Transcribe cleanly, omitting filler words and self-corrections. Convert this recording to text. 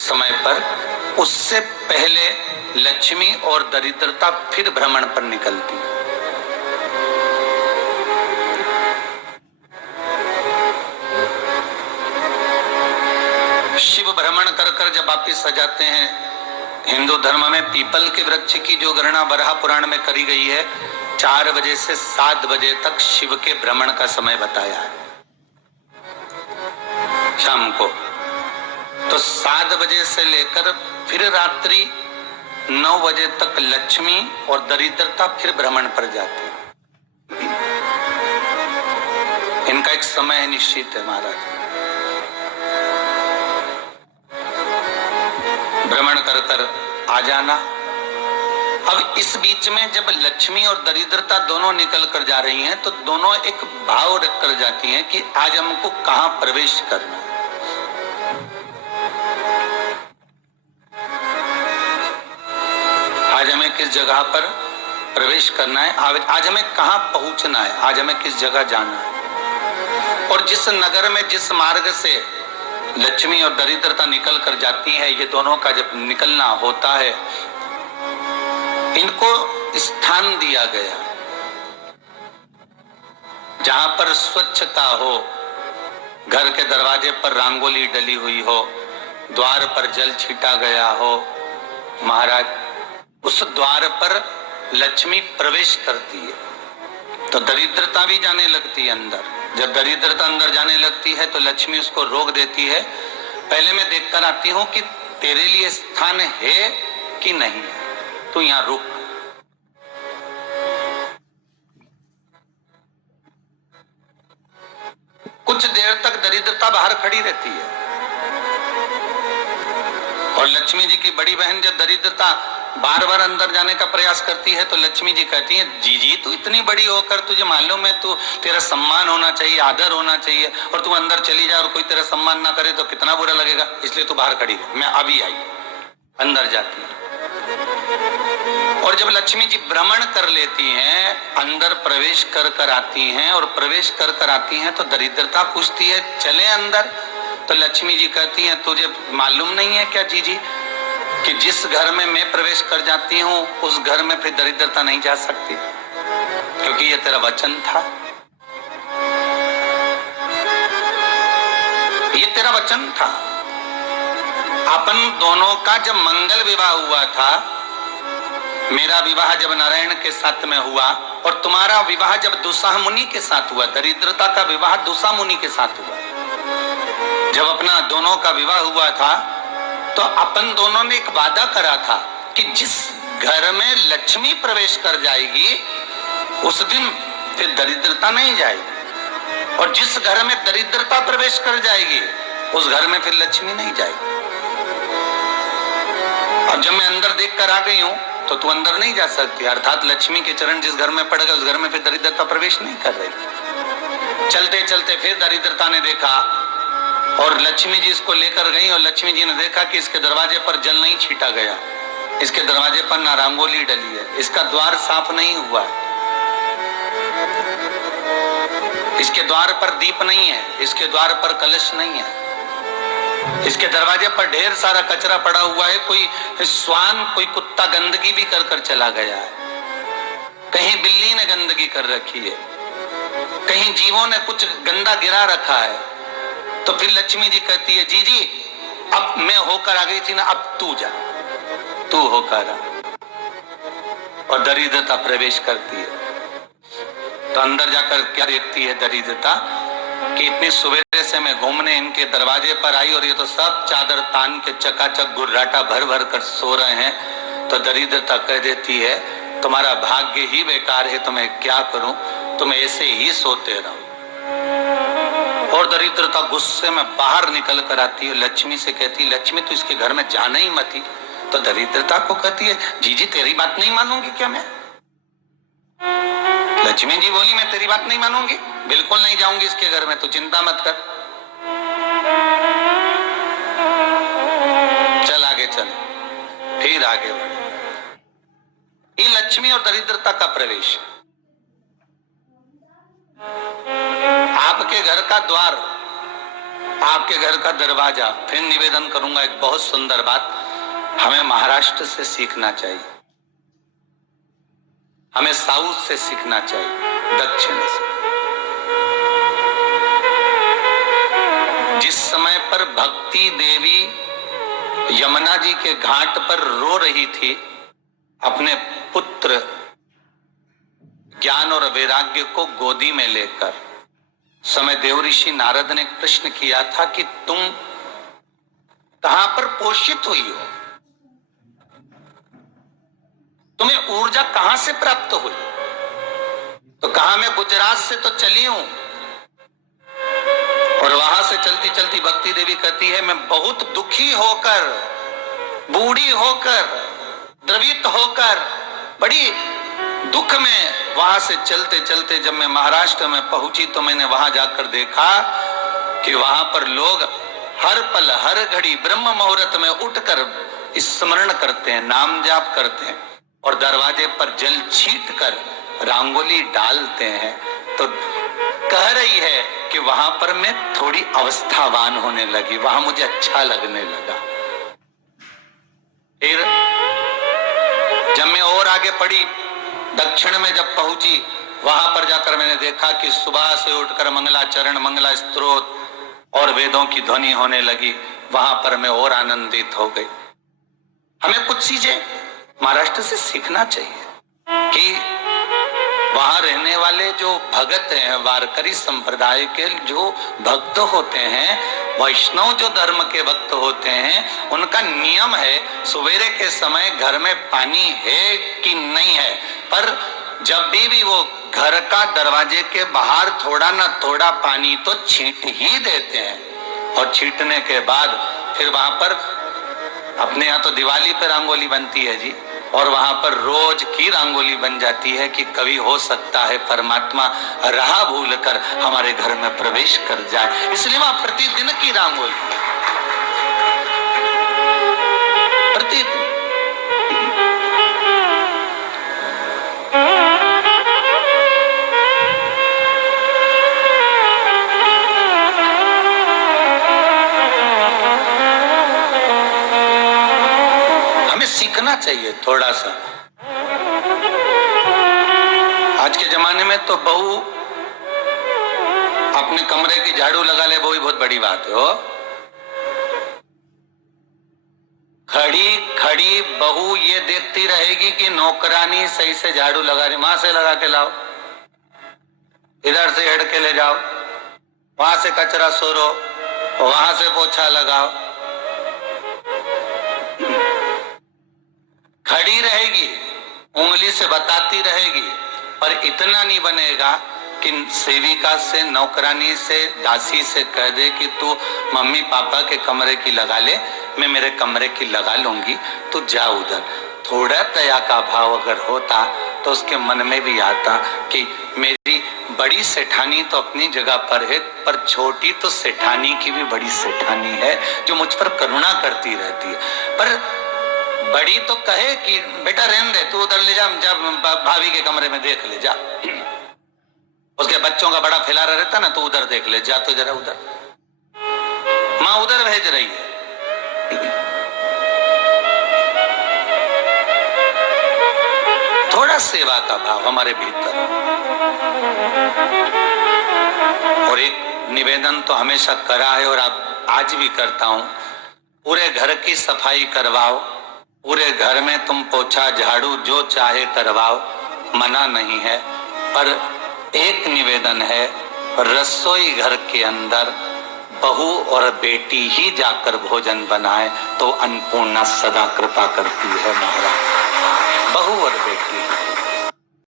समय पर उससे पहले लक्ष्मी और दरिद्रता फिर भ्रमण पर निकलती है। शिव भ्रमण कर कर जब वापिस आ जाते हैं, हिंदू धर्म में पीपल के वृक्ष की जो गणना वराह पुराण में करी गई है, 4 बजे से 7 बजे तक शिव के भ्रमण का समय बताया है शाम को। तो 7 बजे से लेकर फिर रात्रि 9 बजे तक लक्ष्मी और दरिद्रता फिर भ्रमण पर जाती है। इनका एक समय निश्चित है महाराज। भ्रमण कर कर आ जाना। अब इस बीच में जब लक्ष्मी और दरिद्रता दोनों निकल कर जा रही हैं, तो दोनों एक भाव रख कर जाती हैं कि आज हमको कहां प्रवेश करना है। आज हमें किस जगह पर प्रवेश करना है, आज हमें कहां पहुंचना है, आज हमें किस जगह जाना है। और जिस नगर में जिस मार्ग से लक्ष्मी और दरिद्रता निकल कर जाती है, ये दोनों का जब निकलना होता है, इनको स्थान दिया गया जहां पर स्वच्छता हो, घर के दरवाजे पर रंगोली डली हुई हो, द्वार पर जल छीटा गया हो। महाराज, उस द्वार पर लक्ष्मी प्रवेश करती है तो दरिद्रता भी जाने लगती है अंदर। जब दरिद्रता अंदर जाने लगती है तो लक्ष्मी उसको रोक देती है। पहले मैं देखकर आती हूं कि तेरे लिए स्थान है कि नहीं, तू यहां रुक। कुछ देर तक दरिद्रता बाहर खड़ी रहती है और लक्ष्मी जी की बड़ी बहन जब दरिद्रता बार बार अंदर जाने का प्रयास करती है तो लक्ष्मी जी कहती हैं, जी तू इतनी बड़ी होकर तुझे मालूम है तू तेरा सम्मान होना चाहिए, आदर होना चाहिए, और तू अंदर चली जाए और कोई तेरा सम्मान ना करे तो कितना बुरा लगेगा, इसलिए तू बाहर खड़ी है। मैं अभी आई। अंदर जाती है और जब लक्ष्मी जी भ्रमण कर लेती हैं, अंदर प्रवेश कर कर आती हैं, और प्रवेश कर कर आती हैं तो दरिद्रता पूछती है चले अंदर। तो लक्ष्मी जी कहती हैं, तुझे मालूम नहीं है क्या जीजी कि जिस घर में मैं प्रवेश कर जाती हूं उस घर में फिर दरिद्रता नहीं जा सकती, क्योंकि ये तेरा वचन था, ये तेरा वचन था। अपन दोनों का जब मंगल विवाह हुआ था, मेरा विवाह जब नारायण के साथ में हुआ और तुम्हारा विवाह जब दुसाह मुनि के साथ हुआ, दरिद्रता का विवाह दुसा मुनि के साथ हुआ। जब अपना दोनों का विवाह हुआ था तो अपन दोनों ने एक वादा करा था कि जिस घर में लक्ष्मी प्रवेश कर जाएगी उस दिन फिर दरिद्रता नहीं जाएगी, और जिस घर में दरिद्रता प्रवेश कर जाएगी उस घर में फिर लक्ष्मी नहीं जाएगी। और जब मैं अंदर देख कर आ गई हूं तो तू अंदर नहीं जा सकती, अर्थात लक्ष्मी के चरण जिस घर में पड़ गए उस घर में फिर दरिद्रता प्रवेश नहीं कर रही। चलते चलते फिर दरिद्रता ने देखा और लक्ष्मी जी इसको लेकर गई, और लक्ष्मी जी ने देखा कि इसके दरवाजे पर जल नहीं छीटा गया, इसके दरवाजे पर ना रंगोली डली है, इसका द्वार साफ नहीं हुआ है, इसके द्वार पर दीप नहीं है, इसके द्वार पर कलश नहीं है, इसके दरवाजे पर ढेर सारा कचरा पड़ा हुआ है, कोई श्वान कोई कुत्ता गंदगी भी कर कर चला गया है, कहीं बिल्ली ने गंदगी कर रखी है, कहीं जीवों ने कुछ गंदा गिरा रखा है। तो फिर लक्ष्मी जी कहती है, जी अब मैं होकर आ गई थी ना, अब तू जा, तू होकर आ। और दरिद्रता प्रवेश करती है तो अंदर जाकर क्या देखती है दरिद्रता कि इतनी सवेरे से मैं घूमने इनके दरवाजे पर आई और ये तो सब चादर तान के चकाचक गुर्राटा भर भर कर सो रहे हैं। तो दरिद्रता कह देती है, तुम्हारा भाग्य ही बेकार है, तो मैं क्या करूं, तुम ऐसे ही सोते रहो। और दरिद्रता गुस्से में बाहर निकल कर आती है, लक्ष्मी से कहती है, लक्ष्मी तू इसके घर में जाना ही मत ही। तो दरिद्रता को कहती है, जी तेरी बात नहीं मानूंगी क्या मैं? लक्ष्मी जी बोली, मैं तेरी बात नहीं मानूंगी, बिल्कुल नहीं जाऊंगी इसके घर में, तू चिंता मत कर, चल आगे चल। फिर आगे बढ़े। ये लक्ष्मी और दरिद्रता का प्रवेश। आपके घर का द्वार आपके घर का दरवाजा। फिर निवेदन करूंगा एक बहुत सुंदर बात, हमें महाराष्ट्र से सीखना चाहिए, हमें साउथ से सीखना चाहिए, दक्षिण से। जिस समय पर भक्ति देवी यमुना जी के घाट पर रो रही थी अपने पुत्र ज्ञान और वैराग्य को गोदी में लेकर, समय देवऋषि नारद ने प्रश्न किया था कि तुम कहां पर पोषित हुई हो, तुम्हें ऊर्जा कहां से प्राप्त हुई? तो कहा मैं गुजरात से तो चली हूं। और वहां से चलती चलती भक्ति देवी कहती है मैं बहुत दुखी होकर, बूढ़ी होकर, द्रवित होकर, बड़ी दुख में वहां से चलते चलते जब मैं महाराष्ट्र में पहुंची तो मैंने वहां जाकर देखा कि वहां पर लोग हर पल हर घड़ी ब्रह्म मुहूर्त में उठकर स्मरण करते हैं, नाम जाप करते हैं और दरवाजे पर जल छीट कर रंगोली डालते हैं। तो कह रही है कि वहां पर मैं थोड़ी अवस्थावान होने लगी, वहां मुझे अच्छा लगने लगा। फिर जब मैं और आगे पढ़ी, दक्षिण में जब पहुंची, वहां पर जाकर मैंने देखा कि सुबह से उठकर मंगलाचरण, मंगला स्तोत्र और वेदों की ध्वनि होने लगी। वहां पर मैं और आनंदित हो गई। हमें कुछ चीजें महाराष्ट्र से सीखना चाहिए कि वहां रहने वाले जो भगत हैं, वारकरी संप्रदाय के जो भक्त होते हैं, वैष्णव जो धर्म के भक्त होते हैं, उनका नियम है सवेरे के समय घर में पानी है कि नहीं है, पर जब भी वो घर का दरवाजे के बाहर थोड़ा ना थोड़ा पानी तो छींट ही देते हैं। और छींटने के बाद फिर वहां पर अपने यहाँ तो दिवाली पर रंगोली बनती है जी, और वहां पर रोज की रंगोली बन जाती है कि कभी हो सकता है परमात्मा राह भूल कर हमारे घर में प्रवेश कर जाए, इसलिए वहां प्रतिदिन की रंगोली, प्रतिदिन। सीखना चाहिए थोड़ा सा। आज के जमाने में तो बहू अपने कमरे की झाड़ू लगा ले, वो ही बहुत बड़ी बात है। हो खड़ी खड़ी बहू ये देखती रहेगी कि नौकरानी सही से झाड़ू लगा रही, वहां से लगा के लाओ, इधर से हेड़ के ले जाओ, वहां से कचरा सोरो, वहां से पोछा लगाओ। खड़ी रहेगी, उंगली से बताती रहेगी, पर इतना नहीं बनेगा कि सेविका से, नौकरानी से, दासी से कह दे कि तू मम्मी पापा के कमरे की लगा ले, मैं मेरे कमरे की लगा लूंगी, तू जा उधर। थोड़ा दया का भाव अगर होता तो उसके मन में भी आता कि मेरी बड़ी सेठानी तो अपनी जगह पर है, पर छोटी तो सेठानी की भी बड़ी सेठानी है जो मुझ पर करुणा करती रहती है। पर बड़ी तो कहे कि बेटा रहने दे, तू उधर ले जा, जब भाभी के कमरे में देख ले जा, उसके बच्चों का बड़ा फैलारा रहता ना, तो उधर देख ले जा, तो जरा उधर, माँ उधर भेज रही है। थोड़ा सेवा का भाव हमारे भीतर। और एक निवेदन तो हमेशा करा है और आज भी करता हूं, पूरे घर की सफाई करवाओ, पूरे घर में तुम पोछा झाड़ू जो चाहे करवाओ, मना नहीं है। पर एक निवेदन है, रसोई घर के अंदर बहू और बेटी ही जाकर भोजन बनाए तो अन्नपूर्णा सदा कृपा करती है महाराज। बहू और बेटी